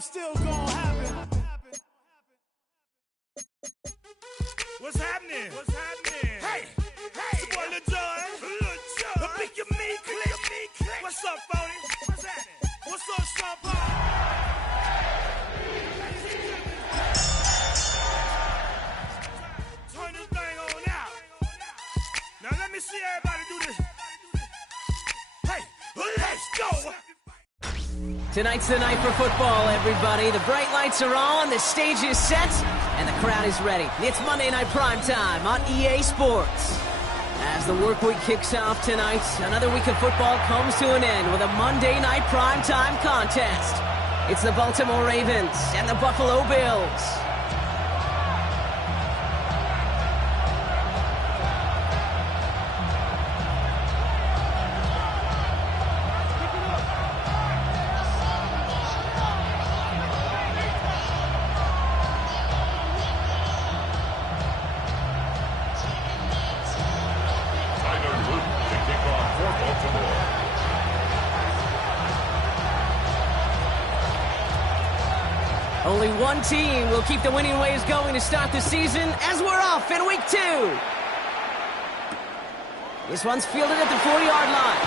something still gonna happen. What's happening? What's happening? Hey, it's your boy Lil Jon. The Pick Your Me Click. What's up, Phony? What's happening? What's up, Sean Paul? Turn this thing on out. Now let me see everybody do this. Hey, let's go. Tonight's the night for football, everybody. The bright lights are on, the stage is set, and the crowd is ready. It's Monday Night Primetime on EA Sports. As the work week kicks off tonight, another week of football comes to an end with a Monday Night Primetime contest. It's the Baltimore Ravens and the Buffalo Bills. Only one team will keep the winning ways going to start the season as we're off in week 2. This one's fielded at the 40-yard line.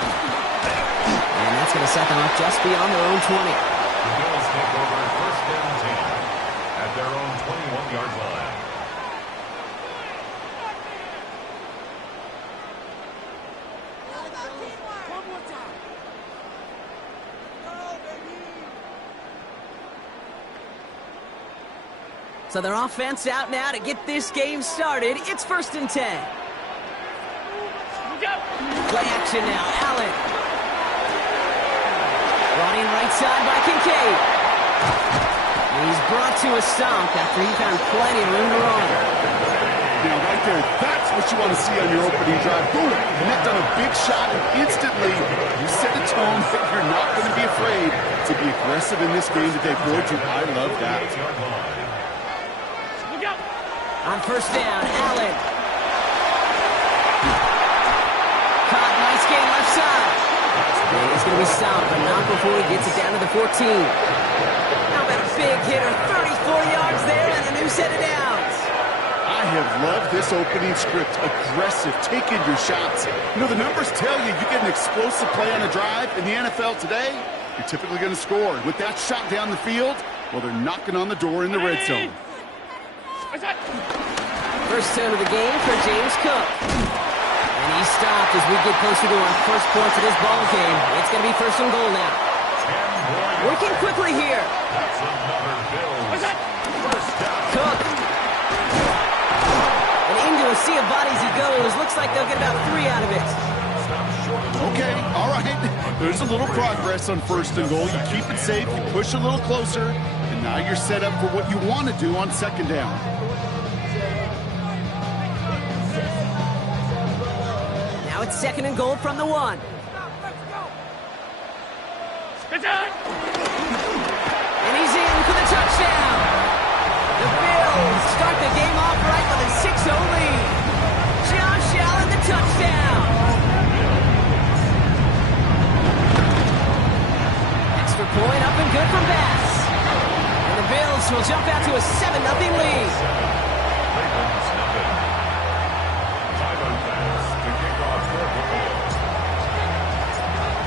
And that's going to set them up just beyond their own 20. The Bills take over first and 10 at their own 21-yard line. So their offense out now to get this game started. It's first and 10. Play action now. Allen. Brought in right side by Kincaid. And he's brought to a stop after he found plenty of room to run. Now, right there, that's what you want to see on your opening drive. Boom! Connect on a big shot, and instantly you set a tone that you're not going to be afraid to be aggressive in this game today. Boy, do I love that. On first down, Allen. Caught, nice gain left side. And he's going to be stopped, but not before he gets it down to the 14. How about a big hitter, 34 yards there, and a new set of downs. I have loved this opening script. Aggressive, taking your shots. You know, the numbers tell you you get an explosive play on a drive in the NFL today, you're typically going to score. With that shot down the field, well, they're knocking on the door in the red zone. First down of the game for James Cook. And he's stopped as we get closer to our first points of this ball game. It's going to be first and goal now. Working quickly here. Cook. And into a sea of bodies he goes. Looks like they'll get about 3 out of it. Okay, all right. There's a little progress on first and goal. You keep it safe, you push a little closer, and now you're set up for what you want to do on second down. Now it's second and goal from the 1. And he's in for the touchdown. The Bills start the game off right with a 6-0 lead. Josh Allen, the touchdown. Extra point up and good from Bass. And the Bills will jump out to a 7-0 lead.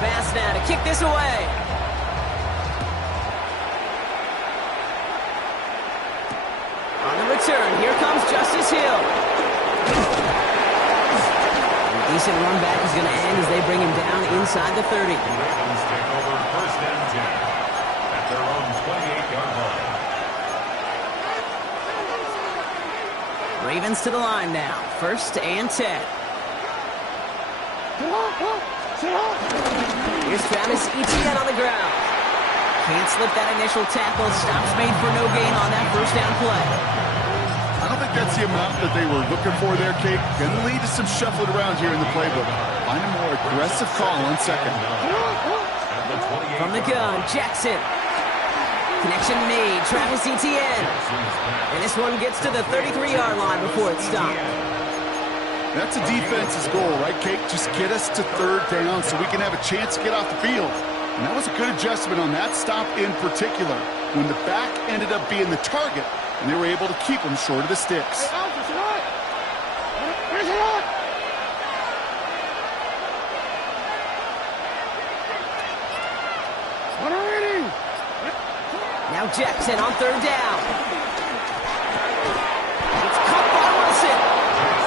Bass now to kick this away. On the return, here comes Justice Hill. A decent run back is going to end as they bring him down inside the 30. The Ravens take over first and 10 at their own 28-yard line. Ravens to the line now. First and 10. Here's Travis Etienne on the ground. Can't slip that initial tackle. Stops made for no gain on that first down play. I don't think that's the amount that they were looking for there, Kate. Going to lead to some shuffling around here in the playbook. Find a more aggressive call on second. From the gun, Jackson. Connection made, Travis Etienne. And this one gets to the 33-yard line before it's stopped. That's a defense's goal, right, Kate? Just get us to third down so we can have a chance to get off the field. And that was a good adjustment on that stop in particular. when the back ended up being the target, and they were able to keep him short of the sticks. Now Jackson on third down. It's caught by Wilson.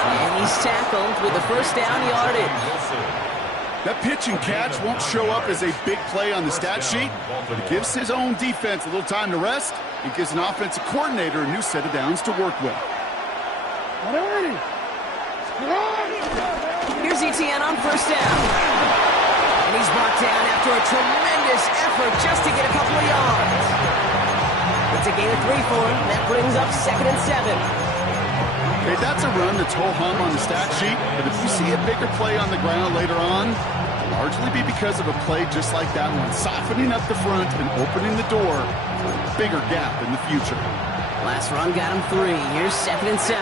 And he's tackled with the first down yardage. That pitch and catch won't show up as a big play on the stat sheet, but it gives his own defense a little time to rest. It gives an offensive coordinator a new set of downs to work with. Here's ETN on first down. And he's brought down after a tremendous effort just to get a couple of yards. It's a gain of 3 for him. That brings up 2nd and 7. Okay, that's a run that's ho-hum on the stat sheet, but if you see a bigger play on the ground later on, it'll largely be because of a play just like that one, softening up the front and opening the door for a bigger gap in the future. Last run got him 3. Here's 2nd and 7.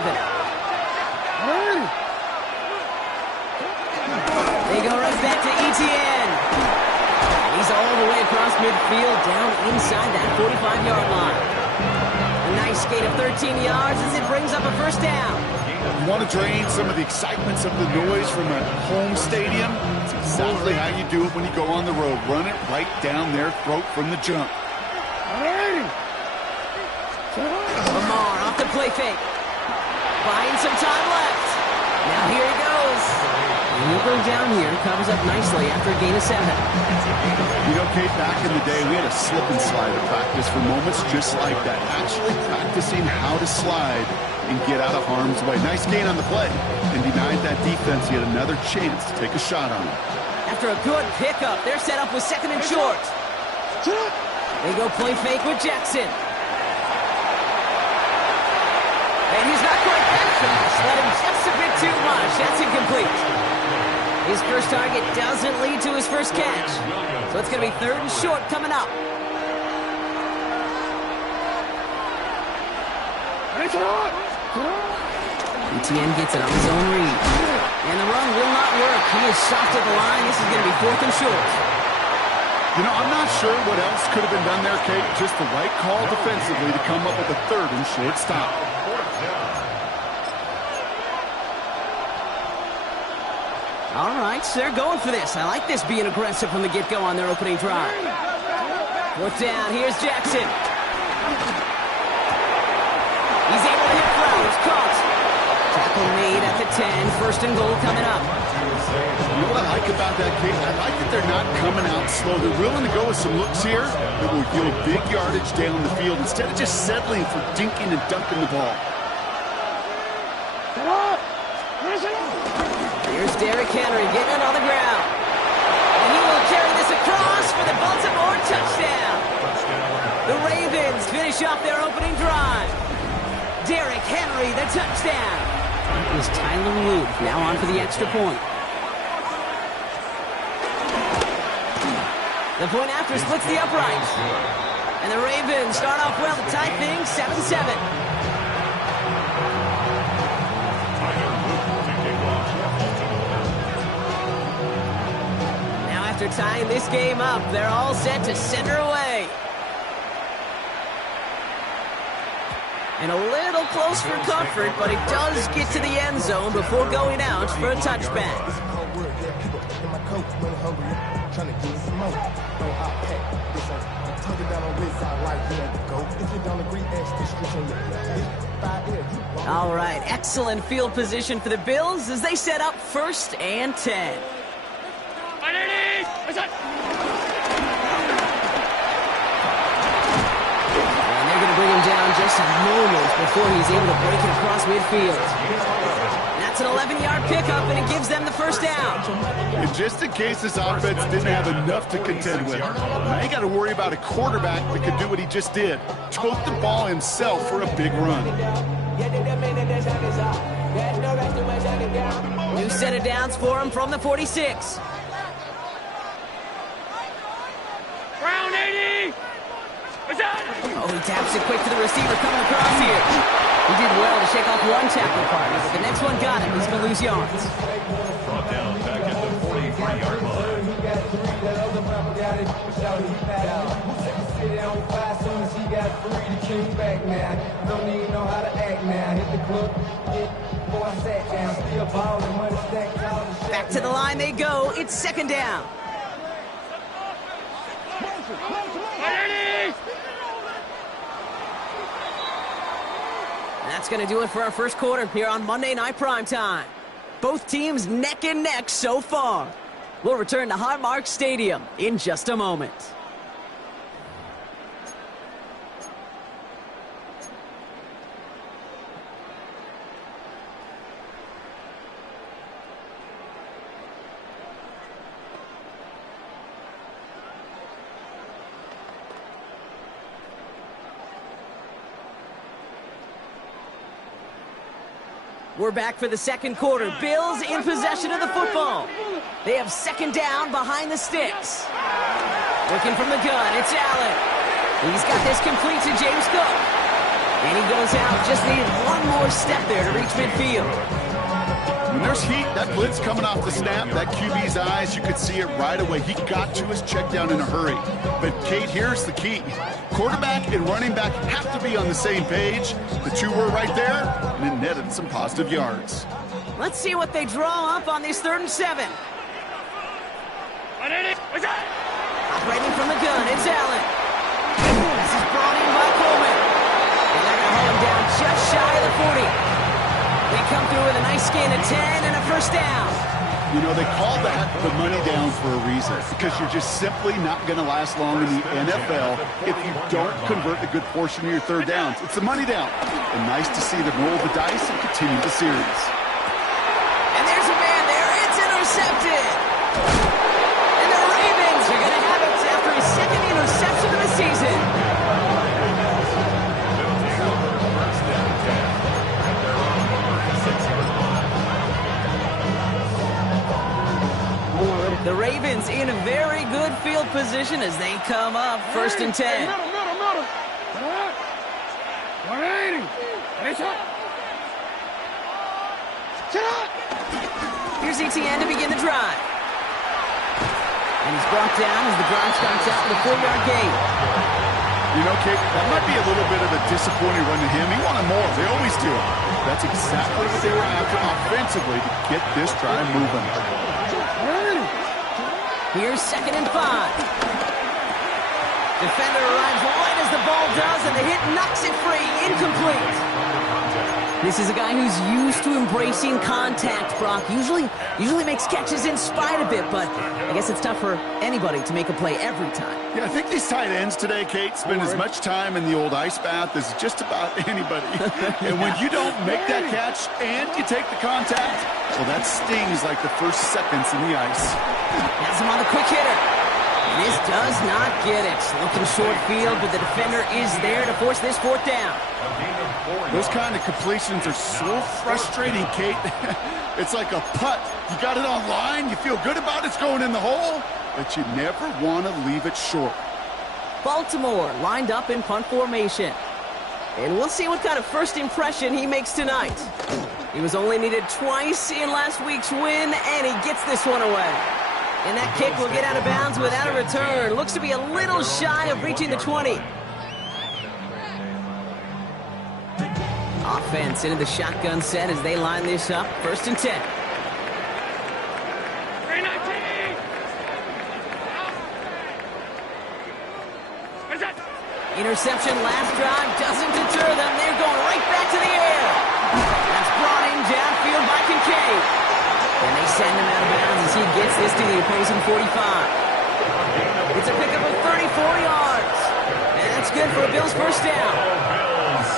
They go right back to ETN. He's all the way across midfield, down inside that 45-yard line. A nice gain of 13 yards as it brings up a first down. You want to drain some of the excitement, some of the noise from a home stadium? It's exactly how you do it when you go on the road. Run it right down their throat from the jump. Lamar off the play fake. Buying some time left. Now here he goes. And he'll go down here, covers up nicely after a gain of 7. You know, Kate, back in the day, we had a slip and slide of practice for moments just like that. Actually practicing how to slide and get out of harm's way. Nice gain on the play. And denied that defense yet another chance to take a shot on him. After a good pickup, they're set up with 2nd and short. They go play fake with Jackson. And he's not quite that fast. Let him just a bit too much. That's incomplete. His first target doesn't lead to his first catch. So it's going to be 3rd and short coming up. ETN gets it on his own read. And the run will not work. He is soft at the line. This is going to be 4th and short. You know, I'm not sure what else could have been done there, Kate. Just the right call defensively to come up with a 3rd and short stop. All right, so they're going for this. I like this being aggressive from the get-go on their opening drive. 4th down, here's Jackson. He's able to hit Flowers, caught. Tackle made at the 10, 1st and goal coming up. You know what I like about that, Kate? I like that they're not coming out slow. They're willing to go with some looks here that will yield big yardage down the field instead of just settling for dinking and dunking the ball. Here's Derrick Henry getting it on the ground. And he will carry this across for the Baltimore touchdown. The Ravens finish off their opening drive. Derrick Henry, the touchdown. It was Tyler Luke now on for the extra point. The point after splits the uprights. And the Ravens start off well to tie things 7-7. After tying this game up, they're all set to center away. And a little close for comfort, but it does get to the end zone before going out for a touchback. All right, excellent field position for the Bills as they set up 1st and 10. And they're going to bring him down just a moment before he's able to break it across midfield. That's an 11-yard pickup, and it gives them the first down. And just in case this offense didn't have enough to contend with, now you got to worry about a quarterback that could do what he just did. Tote the ball himself for a big run. New set of downs for him from the 46. Oh, he taps it quick to the receiver coming across here. He did well to shake off one tackle partner, but the next one got him. He's going to lose yards. Brought down back at the 43-yard line. soon as he got free, the king back now. Don't even know how to act now. Hit the club, before I sat down. Still ballin', money stacked tall and shit. Back to the line they go. It's second down. And that's going to do it for our first quarter here on Monday Night Primetime. Both teams neck and neck so far. We'll return to Highmark Stadium in just a moment. We're back for the second quarter. Bills in possession of the football. They have second down behind the sticks. Looking from the gun, it's Allen. He's got this complete to James Cook. And he goes out, just needed one more step there to reach midfield. When there's heat, that blitz coming off the snap, that QB's eyes, you could see it right away. He got to his check down in a hurry. But, Kate, here's the key. Quarterback and running back have to be on the same page. The two were right there, and it netted some positive yards. Let's see what they draw up on this 3rd and 7. Operating from the gun, it's Allen. This is brought in by Coleman. And they're going to hold him down just shy of the 40. They come through with a nice gain of 10 and a first down. You know, they call that the money down for a reason, because you're just simply not going to last long in the NFL if you don't convert a good portion of your third downs. It's the money down. And nice to see them roll the dice and continue the series. And there's a man there. It's intercepted. And the Ravens are going to have it after his second interception of the season. The Ravens in a very good field position as they come up 1st and 10. Here's ETN to begin the drive. And he's brought down as the drive starts out with a 4-yard gain. You know, Kate, that might be a little bit of a disappointing run to him. He wanted more. They always do. That's exactly what they were after offensively to get this drive moving. Here's 2nd and 5. Defender arrives right as the ball does, and the hit knocks it free. Incomplete. This is a guy who's used to embracing contact, Brock. Usually makes catches in spite of it, but I guess it's tough for anybody to make a play every time. Yeah, I think these tight ends today, Kate, spend as much time in the old ice bath as just about anybody. And when you don't make that catch and you take the contact, well, that stings like the first seconds in the ice. Has him on the quick hitter. This does not get it. Looking short field, but the defender is there to force this 4th down. Those kind of completions are so frustrating, Kate. It's like a putt. You got it on line, you feel good about it's going in the hole, but you never want to leave it short. Baltimore lined up in punt formation. And we'll see what kind of first impression he makes tonight. He was only needed twice in last week's win, and he gets this one away. And that kick will get out of bounds without a return. Looks to be a little shy of reaching the 20. Offense into the shotgun set as they line this up. 1st and 10. Interception last drive doesn't deter them. They're going right back to the air. That's brought in downfield by Kincaid. And they send him out of bounds as he gets this to the opposing 45. It's a pickup of 34 yards. And that's good for a Bills first down.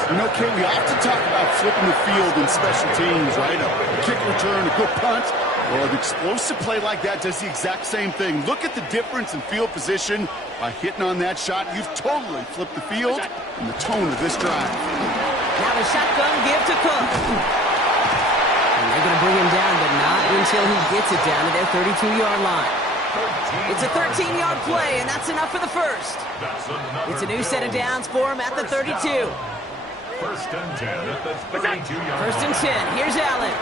You know, Kate, we often talk about flipping the field in special teams, right? A kick return, a good punt. Well, an explosive play like that does the exact same thing. Look at the difference in field position. By hitting on that shot, you've totally flipped the field and the tone of this drive. Now the shotgun give to Cook. And they're going to bring him down, but not until he gets it down to their 32-yard line. It's a 13-yard play, and that's enough for the first. It's a new set of downs for him at the 32. 1st and 10 at the 32-yard 1st and 10. Here's Allen.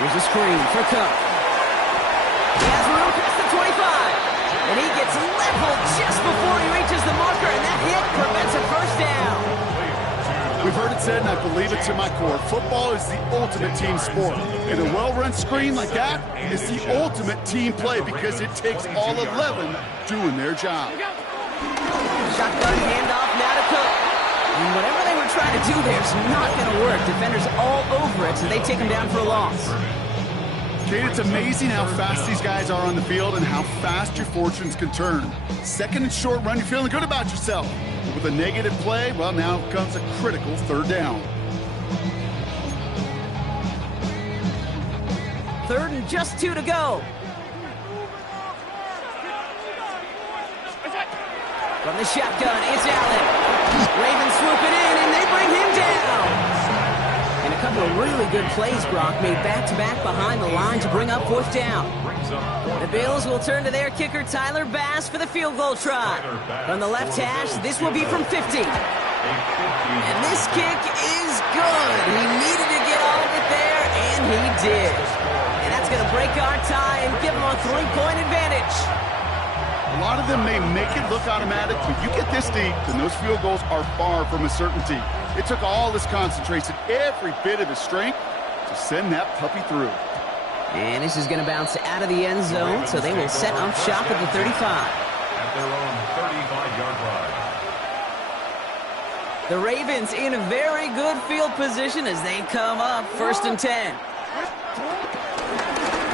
Here's a screen for Cook. He has room past the 25. And he gets leveled just before he reaches There's the marker, and that hit prevents a first down. We've heard it said, and I believe it to my core, football is the ultimate team sport. And a well-run screen like that is the ultimate team play because it takes all 11 doing their job. Shotgun handoff now to Cook. And whatever they were trying to do there is not going to work. Defenders all over it, so they take him down for a loss. Kate, it's amazing how fast these guys are on the field and how fast your fortunes can turn. Second and short run, you're feeling good about yourself. But with a negative play, well, now comes a critical third down. Third and just 2 to go. From the shotgun, it's Allen. Ravens swoop it in, and they bring him down. And a couple of really good plays, Brock, made back-to-back behind the line to bring up fourth down. The Bills will turn to their kicker, Tyler Bass, for the field goal try. From the left hash, this will be from 50. And this kick is good. He needed to get all of it there, and he did. And that's going to break our tie and give him a 3-point advantage. A lot of them may make it look automatic, but you get this deep, and those field goals are far from a certainty. It took all his concentration, every bit of his strength, to send that puppy through. And this is going to bounce out of the end zone, so they will set up shop at the 35. At their own 35-yard line. The Ravens in a very good field position as they come up first and 10.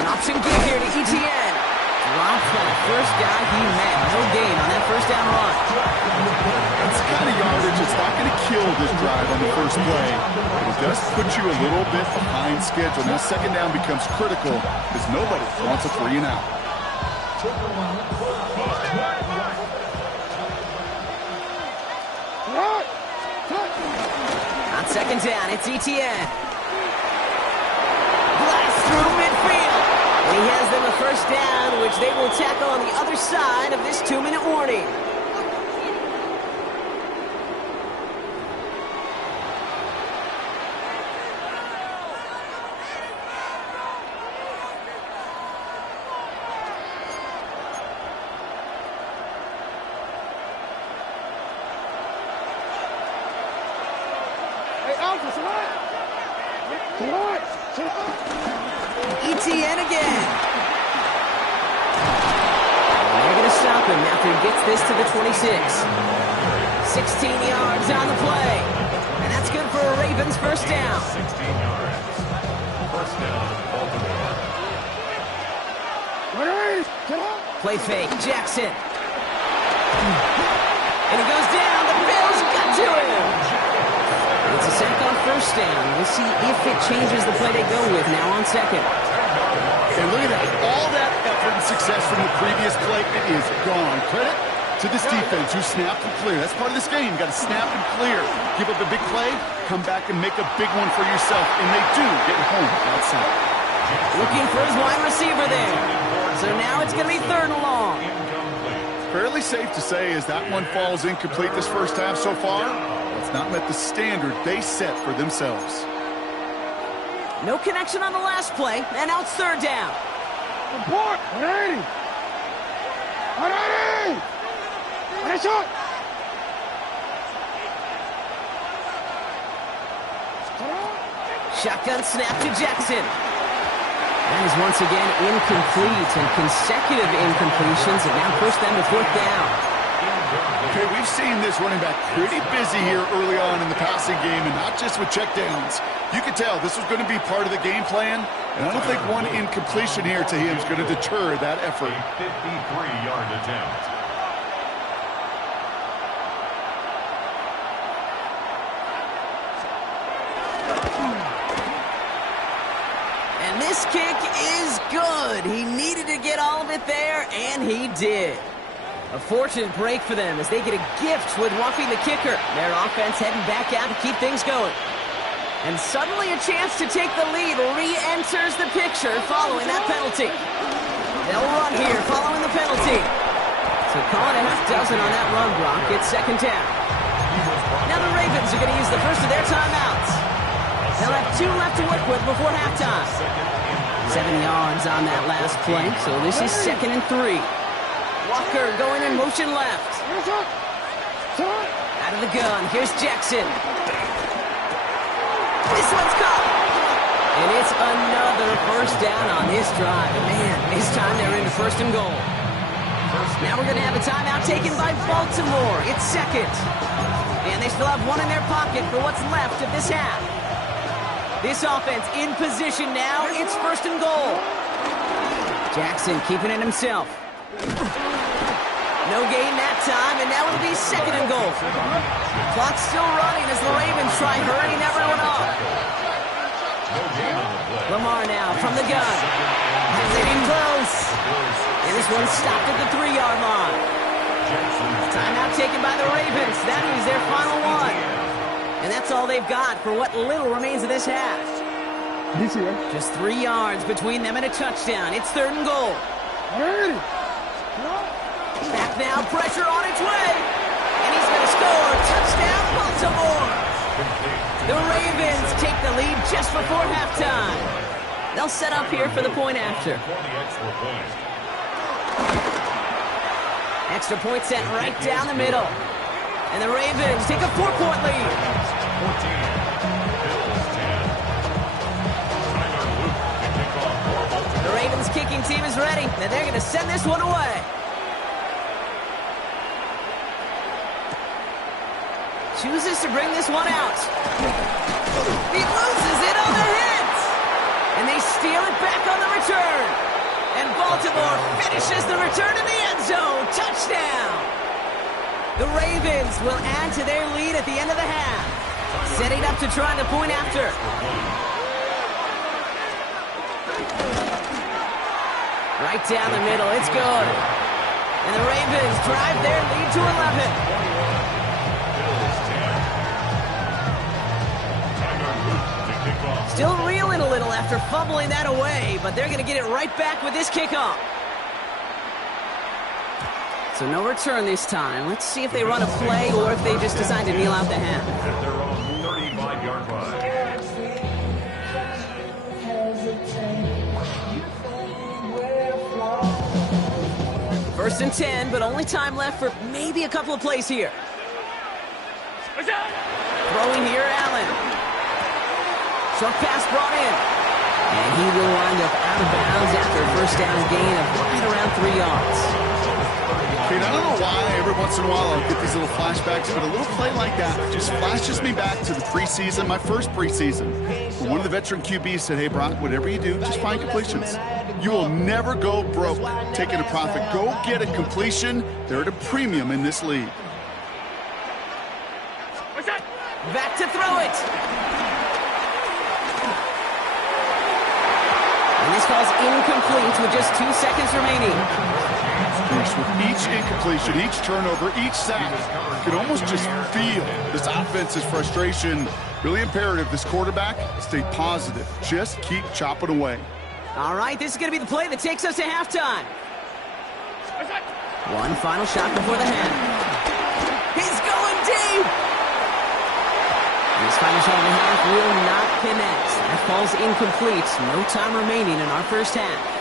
An option kick here to ETN. Dropped by the first guy he met. No gain on that first down run. That's the kind of yardage that's not going to kill this drive on the first play, but it does put you a little bit behind schedule. Now second down becomes critical because nobody wants a 3 and out. On second down, it's ETN. Blast through midfield. He has them a first down, which they will tackle on the other side of this 2-minute warning. ETN again. And they're going to stop him after he gets this to the 26. 16 yards on the play. And that's good for a Ravens first down. 16 yards. First down, Baltimore. Play fake, Jackson. And he goes down. The Bills got to him. It's a sack on first down. We'll see if it changes the play they go with now on second. And look at that. All that effort and success from the previous play, it is gone. Credit to this defense who snapped and clear. That's part of this game. You got to snap and clear. Give up a big play, come back and make a big one for yourself. And they do get home outside. Looking for his wide receiver there. So now it's going to be third and long. Fairly safe to say as that one falls incomplete this first half so far, it's not met the standard they set for themselves. No connection on the last play, and now it's third down. Support! 180! 180! And a shot! Shotgun snap to Jackson. That is once again incomplete, and consecutive incompletions have now pushed them to fourth down. Okay, we've seen this running back pretty busy here early on in the passing game, and not just with checkdowns. You could tell this was going to be part of the game plan, and I don't think one incompletion here to him is going to deter that effort. A 53-yard attempt. And this kick is good. He needed to get all of it there, and he did. A fortunate break for them as they get a gift with roughing the kicker. Their offense heading back out to keep things going. And suddenly a chance to take the lead re-enters the picture following that penalty. They'll run here following the penalty. So call it a half dozen on that run block. It's second down. Now the Ravens are going to use the first of their timeouts. They'll have 2 left to work with before halftime. 7 yards on that last play, so this is 2nd and 3. Walker going in motion left. Out of the gun, here's Jackson. This one's caught. And it's another first down on this drive. And man, this time they're into first and goal. Now we're going to have a timeout taken by Baltimore. It's second. And they still have one in their pocket for what's left of this half. This offense in position now. It's first and goal. Jackson keeping it himself. No gain that time, and now it'll be second and goal. Clock's still running as the Ravens try hurrying everyone off. Lamar now from the gun. Has it in close. And this one stopped at the 3-yard line. Timeout taken by the Ravens. That is their final one. And that's all they've got for what little remains of this half. Just 3 yards between them and a touchdown. It's third and goal. Back now, pressure on its way. And he's going to score. Touchdown, Baltimore. The Ravens take the lead just before halftime. They'll set up here for the point after. Extra point set right down the middle. And the Ravens take a 4-point lead. The Ravens kicking team is ready, and they're going to send this one away. Chooses to bring this one out. He loses it on the hit. And they steal it back on the return. And Baltimore finishes the return in the end zone. Touchdown. The Ravens will add to their lead at the end of the half. Setting up to try the point after. Right down the middle. It's good. And the Ravens drive their lead to 11. Still reeling a little after fumbling that away, but they're going to get it right back with this kickoff. So no return this time. Let's see if they run a play or if they just decide to kneel out the half. At their own 35-yard line. First and 10, but only time left for maybe a couple of plays here. Throwing here, Allen. Short pass brought in. And he will wind up out of bounds after a first down gain of right around 3 yards. Kate, I don't know why every once in a while I'll get these little flashbacks, but a little play like that just flashes me back to the preseason, my first preseason. Where one of the veteran QBs said, hey, Brock, whatever you do, just find completions. You will never go broke taking a profit. Go get a completion. They're at a premium in this league. Back to throw it. And this call's incomplete with just 2 seconds remaining. With each incompletion, each turnover, each sack, you can almost just feel this offense's frustration. Really imperative, this quarterback, stay positive. Just keep chopping away. All right, this is going to be the play that takes us to halftime. One final shot before the half. He's going deep. This final shot of the half will not connect. That falls incomplete. No time remaining in our first half.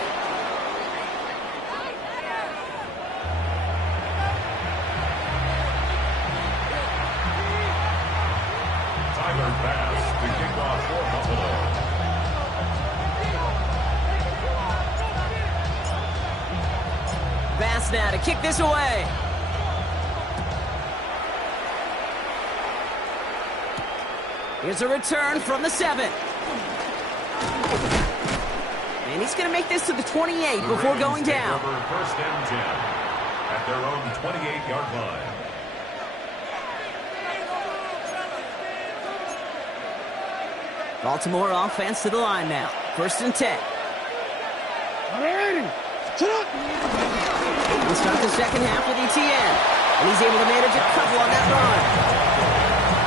Bass now to kick this away. Here's a return from the 7. And he's going to make this to the 28 before going down. First and 10 at their own 28-yard line. Baltimore offense to the line now. First and 10. We'll start the second half with ETN. And he's able to manage a couple on that run.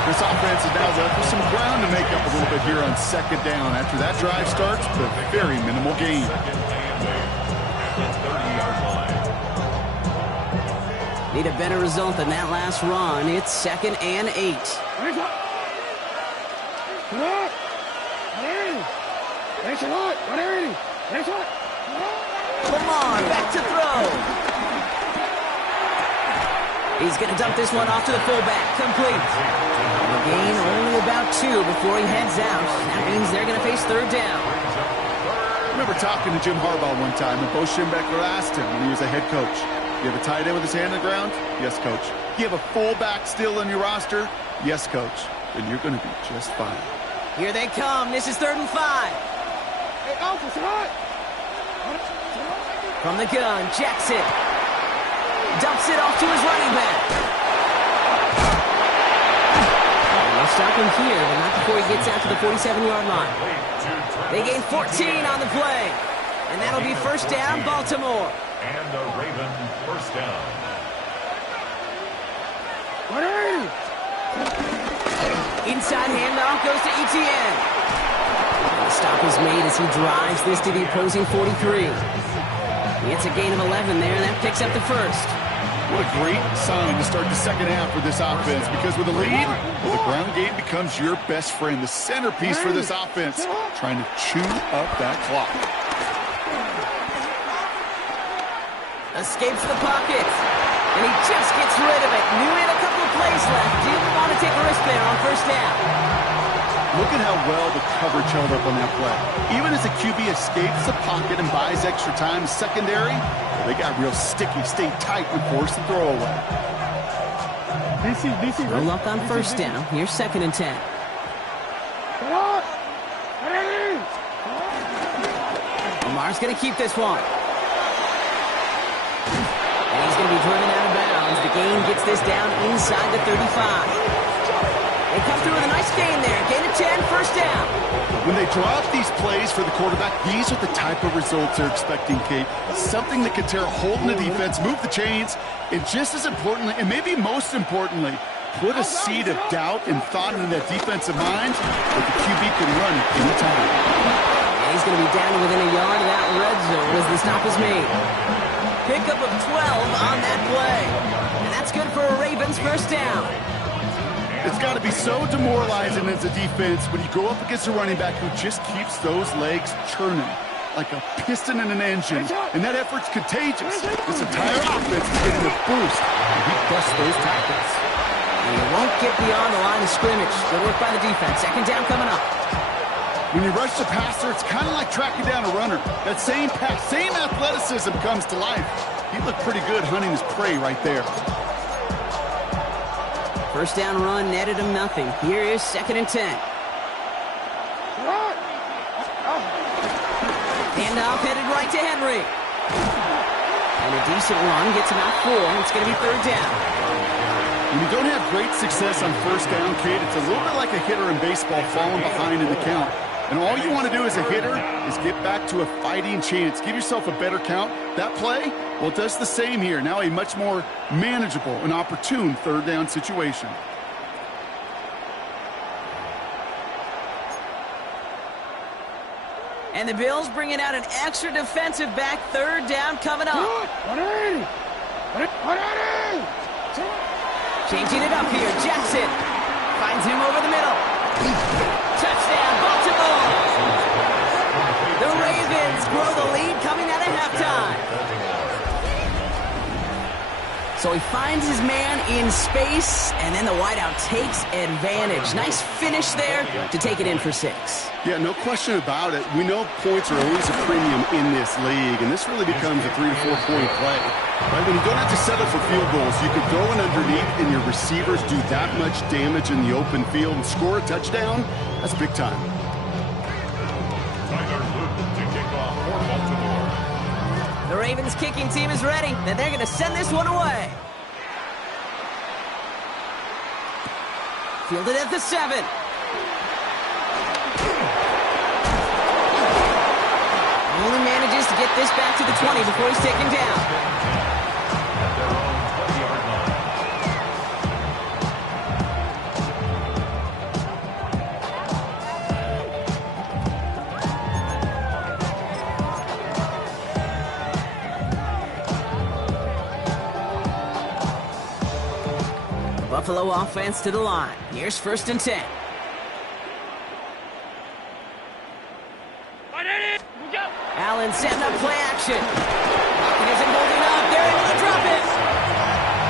This offense is now left with some ground to make up a little bit here on second down. After that drive starts, but very minimal gain. Need a better result than that last run. It's second and 8. Lamar back to throw. He's going to dump this one off to the fullback. Complete. And the gain only about 2 before he heads out. That means they're going to face third down. I remember talking to Jim Harbaugh one time, and Bo Schembechler asked him when he was a head coach, you have a tight end with his hand on the ground? Yes, coach. You have a fullback still on your roster? Yes, coach. Then you're going to be just fine. Here they come. This is 3rd and 5. Hey, Alpha, sit on. From the gun, Jackson dumps it off to his running back. And they'll stop him here, but not before he gets out to the 47-yard line. They gain 14 on the play, and that'll be first down, Baltimore. And the Raven first down. 180. Inside handoff goes to Etienne. The stop is made as he drives this to the opposing 43. It's a gain of 11 there, and that picks up the first. What a great sign to start the second half for this offense, because with a lead, well, the ground game becomes your best friend, the centerpiece for this offense, trying to chew up that clock. Escapes the pocket, and he just gets rid of it. Knew he had a couple of plays left. Didn't want to take a risk there on first down. Look at how well the coverage held up on that play. Even as the QB escapes the pocket and buys extra time, secondary, they got real sticky, stay tight, and force the throw away. DC. No luck on first down. Here's 2nd and 10. Lamar's going to keep this one. And he's going to be driven out of bounds. The gain gets this down inside the 35. They come through with a nice gain there. Gain of 10, first down. When they draw up these plays for the quarterback, these are the type of results they're expecting, Kate. Something that can tear a hole in the defense, move the chains, and just as importantly, and maybe most importantly, put a seed of doubt and thought into that defensive mind that the QB can run at any time. And he's going to be down to within a yard of that red zone as the stop is made. Pickup of 12 on that play. And that's good for a Ravens first down. It's got to be so demoralizing as a defense when you go up against a running back who just keeps those legs churning like a piston in an engine, and that effort's contagious. This entire offense is getting a boost, and he busts those tackles. And he won't get beyond the line of scrimmage. Good work by the defense. Second down coming up. When you rush the passer, it's kind of like tracking down a runner. That same pass, same athleticism comes to life. He looked pretty good hunting his prey right there. First down run netted him nothing. Here is 2nd and 10. Handoff headed right to Henry. And a decent run gets him out 4. It's going to be third down. When you don't have great success on first down, Kate, it's a little bit like a hitter in baseball falling behind in the count. And all you want to do as a hitter is get back to a fighting chance. Give yourself a better count. That play, well, it does the same here. Now a much more manageable and opportune third down situation. And the Bills bringing out an extra defensive back. Third down coming up. 180. Changing it up here. Jackson finds him over the middle. Touchdown, Baltimore. The Ravens grow the lead coming out of halftime. So he finds his man in space, and then the wideout takes advantage. Nice finish there to take it in for 6. Yeah, no question about it. We know points are always a premium in this league, and this really becomes a 3 to 4 point play. Right? When you don't have to settle for field goals, you can throw it underneath, and your receivers do that much damage in the open field and score a touchdown. That's big time. To kick off for Baltimore. The Ravens kicking team is ready, and they're going to send this one away. Fielded at the 7. Only manages to get this back to the 20 before he's taken down. At their own 20-yard line. Buffalo offense to the line. Here's 1st and 10. Allen setting up play action. Pocket isn't holding up. They're able to drop it.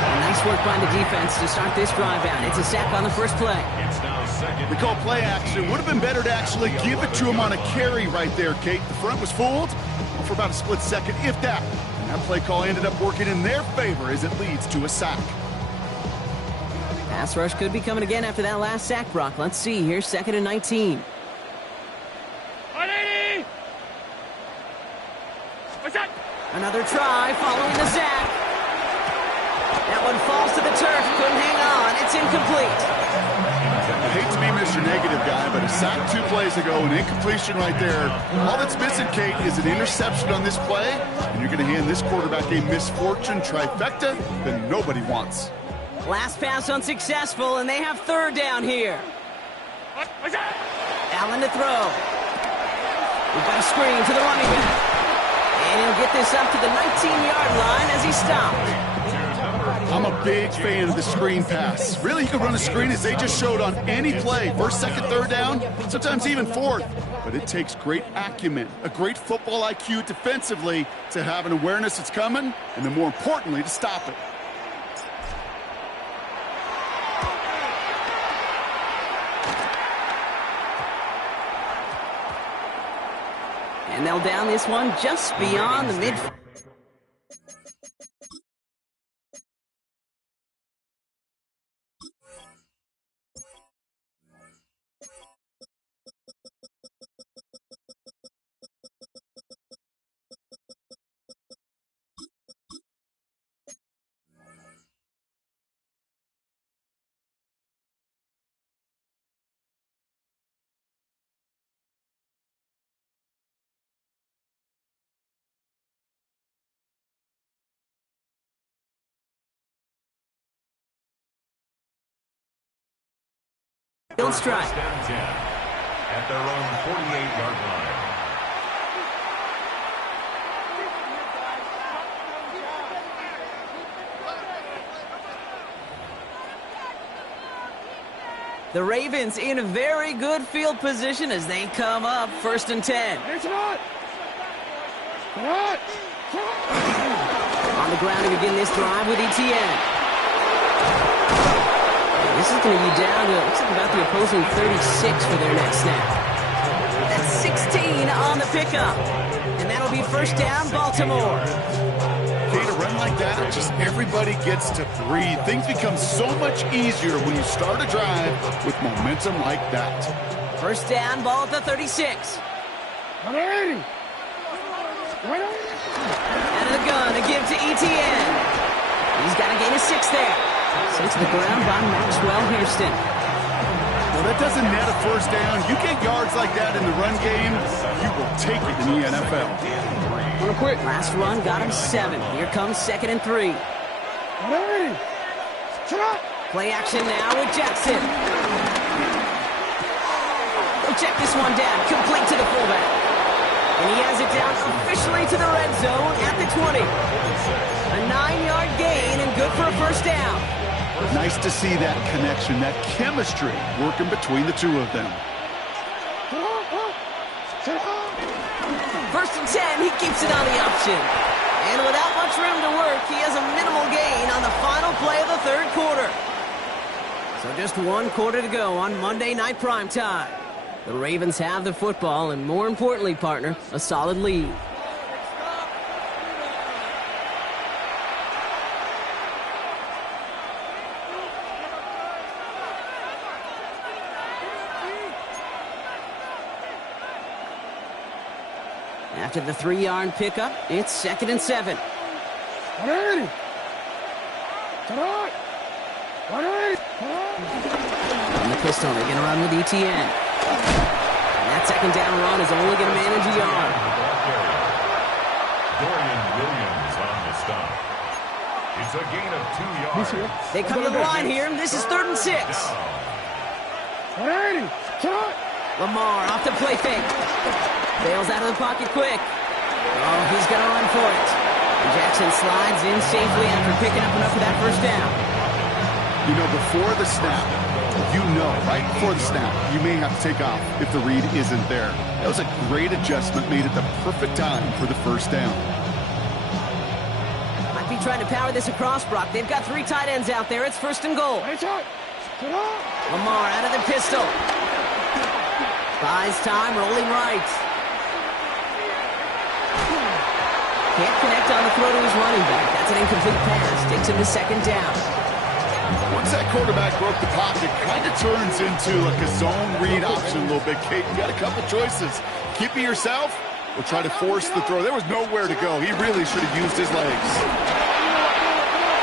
A nice Nice work by the defense to start this drive out. It's a sack on the first play. It's now second. We call play action. Would have been better to actually give it to him on a carry right there, Kate. The front was fooled for about a split second, if that. And that play call ended up working in their favor as it leads to a sack. Pass rush could be coming again after that last sack, Brock. Let's see here, 2nd and 19. 180! What's that? Another try following the sack. That one falls to the turf. Couldn't hang on. It's incomplete. I hate to be Mr. Negative guy, but a sack 2 plays ago, an incompletion right there. All that's missing, Kate, is an interception on this play, and you're going to hand this quarterback a misfortune trifecta that nobody wants. Last pass unsuccessful, and they have 3rd down here. What's that? Allen to throw. We've got a screen to the running back. And he'll get this up to the 19-yard line as he stopped. I'm a big fan of the screen pass. Really, you can run a screen as they just showed on any play. 1st, 2nd, 3rd down, sometimes even 4th. But it takes great acumen, a great football IQ defensively to have an awareness it's coming, and then more importantly, to stop it. And they'll down this one just beyond the mid. Field strike. First and 10 at their own 48-yard line. The Ravens in a very good field position as they come up 1st and 10. It's not! What? On the ground to begin this drive with ETN. This is going to be down to, looks like about the opposing 36 for their next snap. That's 16 on the pickup. And that'll be 1st down, Baltimore. Kate, a run like that, just everybody gets to breathe. Things become so much easier when you start a drive with momentum like that. 1st down, ball at the 36. 180! 180! Out of the gun to give to ETN. He's got to gain a 6 there. Sent to the ground by Maxwell Hairston. Well, that doesn't net a 1st down. You get yards like that in the run game, you will take it in the NFL. Wanna quit? Last run got him 7. Here comes 2nd and 3. 180! Shut up! Play action now with Jackson. He'll check this one down, complete to the fullback. And he has it down officially to the red zone at the 20. A 9-yard gain and good for a 1st down. Nice to see that connection, that chemistry working between the 2 of them. 1st and 10, he keeps it on the option. And without much room to work, he has a minimal gain on the final play of the 3rd quarter. So just 1 quarter to go on Monday Night Primetime. The Ravens have the football and, more importantly, partner, a solid lead. After the 3-yard pickup, it's 2nd and 7. 180! Shut up! 180! On the pistol, they're going to run with ETN. And that 2nd down run is only going to manage a yard. Dorian Williams on the stop. It's a gain of 2 yards. They come to the line here, and this is 3rd and 6. 180! Shut up! Lamar off the play fake. Bails out of the pocket quick. Oh, he's going to run for it. And Jackson slides in safely after picking up enough of that 1st down. You know, before the snap, right before the snap, you may have to take off if the read isn't there. That was a great adjustment made at the perfect time for the 1st down. Might be trying to power this across, Brock. They've got 3 tight ends out there. It's first and goal. Lamar out of the pistol. Buys time, rolling right. Can't connect on the throw to his running back. That's an incomplete pass. Takes him to second down. Once that quarterback broke the pocket, kind of turns into like a zone read option a little bit, Kate. You got a couple choices. Keep it yourself or try to force the throw. There was nowhere to go. He really should have used his legs.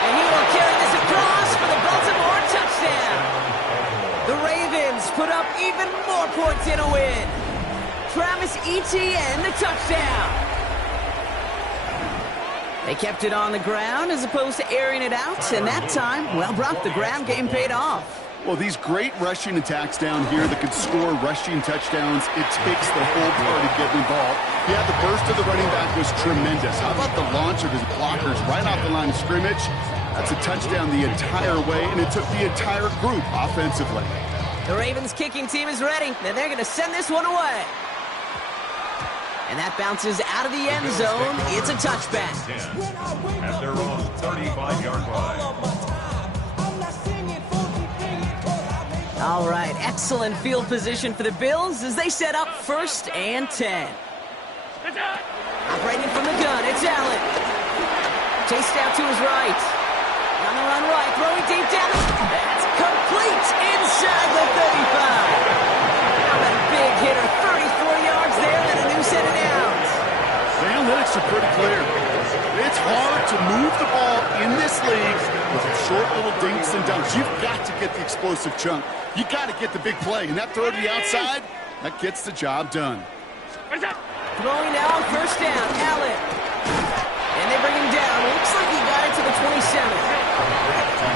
And he will carry this across for the Baltimore touchdown. The Ravens put up even more points in a win. Travis Etienne, the touchdown. They kept it on the ground as opposed to airing it out, and that time, well, Brock, the ground game paid off. Well, these great rushing attacks down here that can score rushing touchdowns, it takes the whole party getting involved. Yeah, the burst of the running back was tremendous. How about the launch of his blockers right off the line of scrimmage? That's a touchdown the entire way, and it took the entire group offensively. The Ravens kicking team is ready, and they're going to send this one away. And that bounces out of the end zone. It's a touchback. At their own 35-yard line. All right, excellent field position for the Bills as they set up 1st and 10. Operating from the gun, it's Allen. Chased out to his right. On the run right, throwing deep down. That's complete inside the 35. How about a big hitter, 34 yards there and a new set of downs. The analytics are pretty clear. It's hard to move the ball in this league with short little dinks and dunks. You've got to get the explosive chunk. You got to get the big play. And that throw to the outside, that gets the job done. Throwing now on 1st down, Allen. And they bring him down. Looks like he got it to the 27.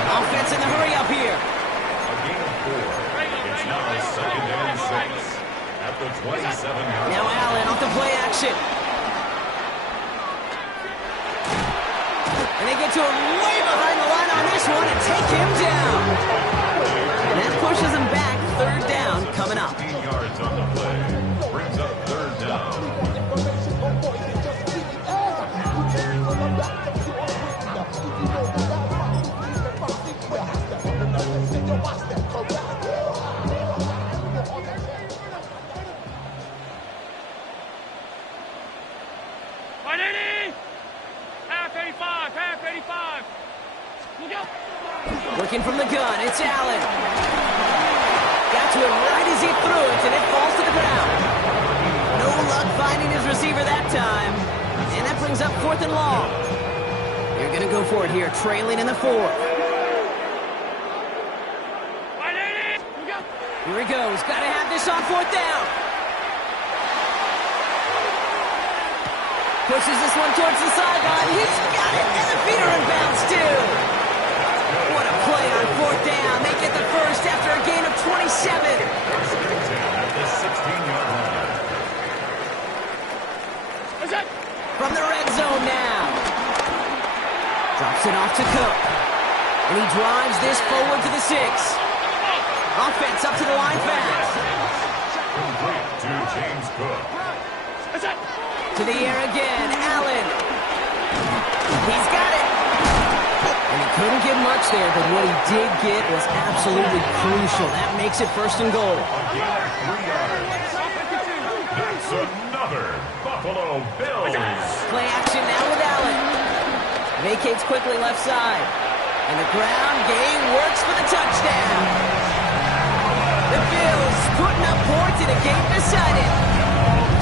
Offense in the hurry up here. A gain of 4. It's now 2nd and 6. At the 27-yard line. Now Allen off the play action. And they get to him way behind the line on this one and take him down. And that pushes him back. 3rd down coming up. 15 yards on the play. Brings up 3rd down. Working from the gun, it's Allen. Got to him right as he threw it, and it falls to the ground. No luck finding his receiver that time. And that brings up 4th and long. They're going to go for it here, trailing in the 4th. Here he goes. Got to have this on 4th down. Pushes this one towards the sideline. He's got it, and the feet are in bounds, too. What a play on 4th down. They get the first after a gain of 27. At the 16-yard line. From the red zone now. Drops it off to Cook. And he drives this forward to the 6. Offense up to the line fast. Complete to James Cook. To the air again, Allen. He's got it. And he couldn't get much there, but what he did get was absolutely crucial. That makes it 1st and goal. A gain of 3 yards. That's another Buffalo Bills. Play action now with Allen. Vacates quickly left side. And the ground game works for the touchdown. The Bills putting up points in a game decided.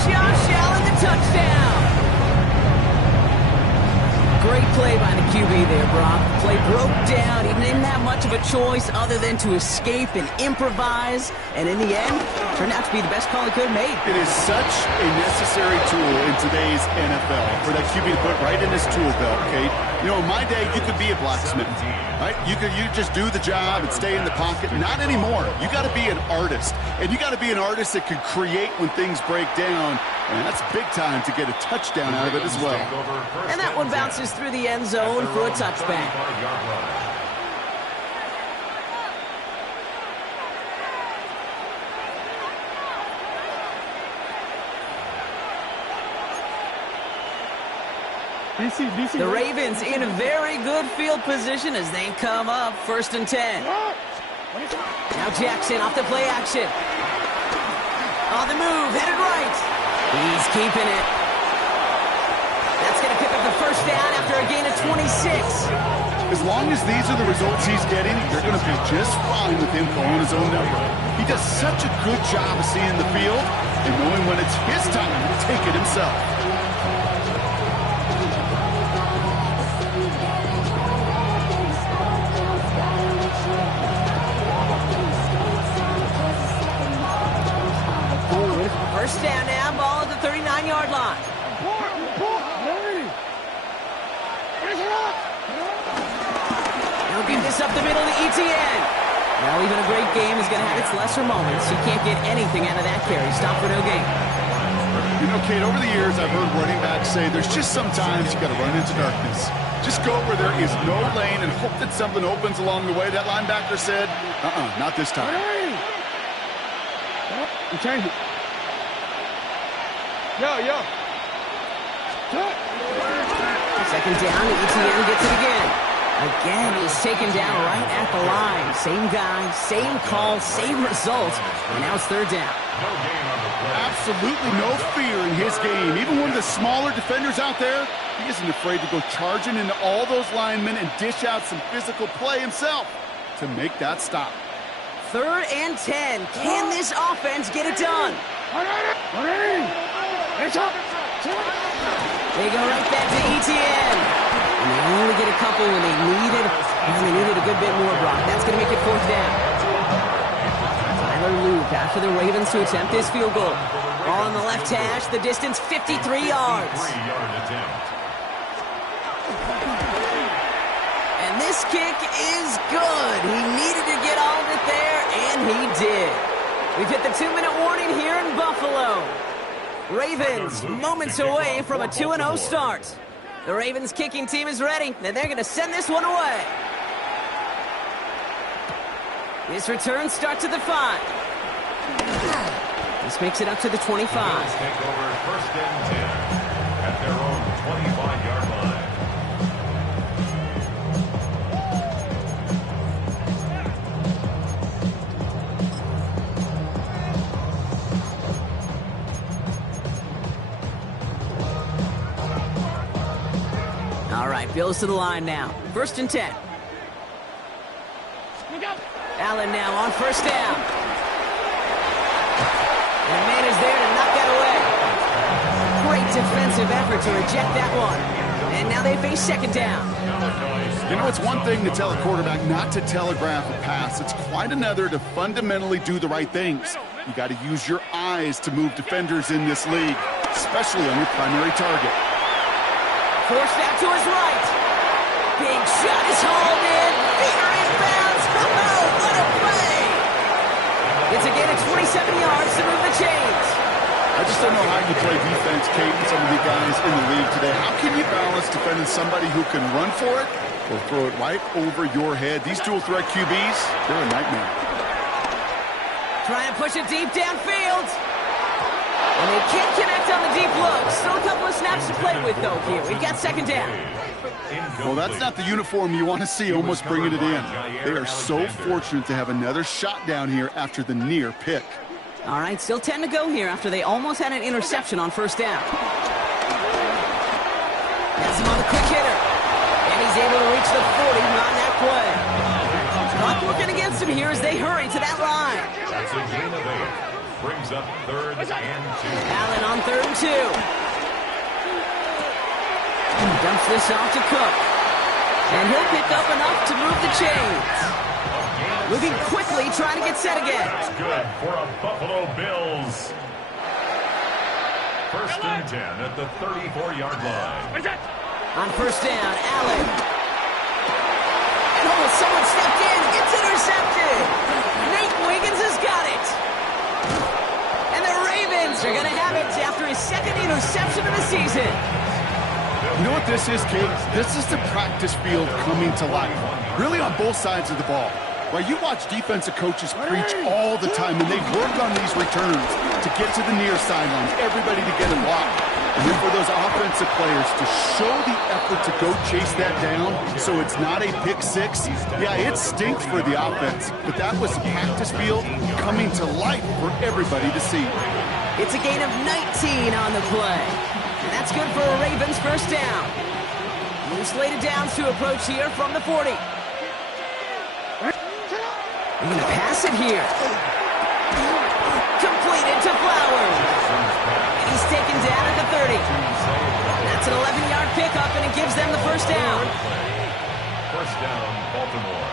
Josh Allen, the touchdown. Great play by the QB there, Brock. The play broke down. He didn't have much of a choice other than to escape and improvise. And in the end, turned out to be the best call he could have made. It is such a necessary tool in today's NFL for that QB to put right in his tool belt, Kate. You know, in my day, you could be a blacksmith, right? You just do the job and stay in the pocket. Not anymore. You got to be an artist, and you got to be an artist that can create when things break down. And that's big time to get a touchdown out of it as well. And that one bounces through the end zone for a touchback. The Ravens in a very good field position as they come up 1st and 10. Now Jackson off the play action. On the move, headed right. He's keeping it. That's going to pick up the 1st down after a gain of 26. As long as these are the results he's getting, they're going to be just fine with him calling his own number. He does such a good job of seeing the field and knowing when it's his time to take it himself. First down now, ball at the 39-yard line. He'll give this up the middle to ETN. Well, even a great game is going to have its lesser moments. You can't get anything out of that carry. Stop for no gain. You know, Kate, over the years, I've heard running backs say there's just sometimes you got to run into darkness. Just go where there is no lane and hope that something opens along the way. That linebacker said, not this time. You change it. Yo. Second down, ETN gets it again. Again, he's taken down right at the line. Same guy, same call, same result. And now it's 3rd down. Absolutely no fear in his game. Even one of the smaller defenders out there, he isn't afraid to go charging into all those linemen and dish out some physical play himself to make that stop. 3rd and 10. Can this offense get it done? They go right back to ETN. And they only get a couple when they needed a good bit more, Brock. That's going to make it 4th down. Tyler Luke after the Ravens to attempt this field goal. Ball on the left hash, the distance 53 yards. And this kick is good. He needed to get all of it there, and he did. We've hit the 2-minute warning here in Buffalo. Ravens moments away from a 2-0 start. The Ravens kicking team is ready, and they're going to send this one away. This return starts at the 5. This makes it up to the 25. Take over 1st and 10 at their own 25-yard line. All right, Bills to the line now. 1st and 10. Allen now on 1st down. And a man is there to knock that away. Great defensive effort to reject that one. And now they face 2nd down. You know, it's one thing to tell a quarterback not to telegraph a pass. It's quite another to fundamentally do the right things. You got to use your eyes to move defenders in this league, especially on your primary target. Forced out to his right. Big shot is hauled in. Peter inbounds. Oh, what a play. It's a gain of 27 yards to move the chains. I just don't know how you play defense, Kate, and some of the guys in the league today. How can you balance defending somebody who can run for it or throw it right over your head? These dual threat QBs, they're a nightmare. Trying to push it deep downfield. And they can't connect on the deep look. Still a couple of snaps to play with, though, here. We've got 2nd down. Well, that's not the uniform you want to see almost bringing it in. They are so fortunate to have another shot down here after the near pick. All right, still 10 to go here after they almost had an interception on 1st down. That's him on the quick hitter. And he's able to reach the 40 on that play. Clock working against him here as they hurry to that line. That's a gain of 8. Brings up 3rd and 2. Allen on 3rd and 2. Dumps this off to Cook. And he'll pick up enough to move the chains. Moving quickly, trying to get set again. That's good for a Buffalo Bills. 1st and 10 at the 34-yard line. On 1st down, Allen. And someone stepped in. It's intercepted. Nate Wiggins has got it. And the Ravens are going to have it after his 2nd interception of the season. You know what this is, Kate? This is the practice field coming to life. Really on both sides of the ball. Well, you watch defensive coaches preach all the time, and they work on these returns to get to the near sideline, everybody to get a block. And then for those offensive players to show the effort to go chase that down so it's not a pick six, yeah, it stinks for the offense. But that was practice field coming to life for everybody to see. It's a gain of 19 on the play. And that's good for a Ravens first down. Loose slated downs to approach here from the 40. They're going to pass it here. Completed to Flowers. And he's taken down at the 30. That's an 11-yard pickup, and it gives them the first down. First down, Baltimore.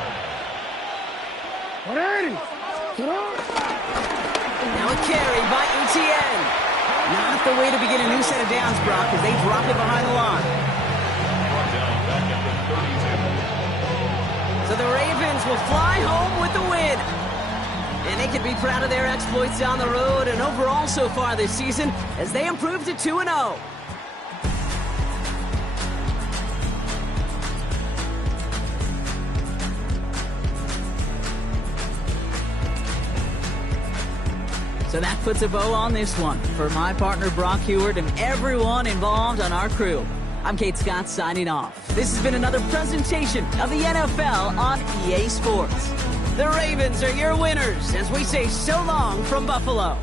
180. Now a carry by ETN. Not the way to begin a new set of downs, Brock, as they drop it behind the line. Brought down back at the 32. So the Ravens will fly home with the win. And they can be proud of their exploits on the road and overall so far this season as they improve to 2-0. So that puts a bow on this one. For my partner Brock Heward and everyone involved on our crew, I'm Kate Scott signing off. This has been another presentation of the NFL on EA Sports. The Ravens are your winners as we say so long from Buffalo.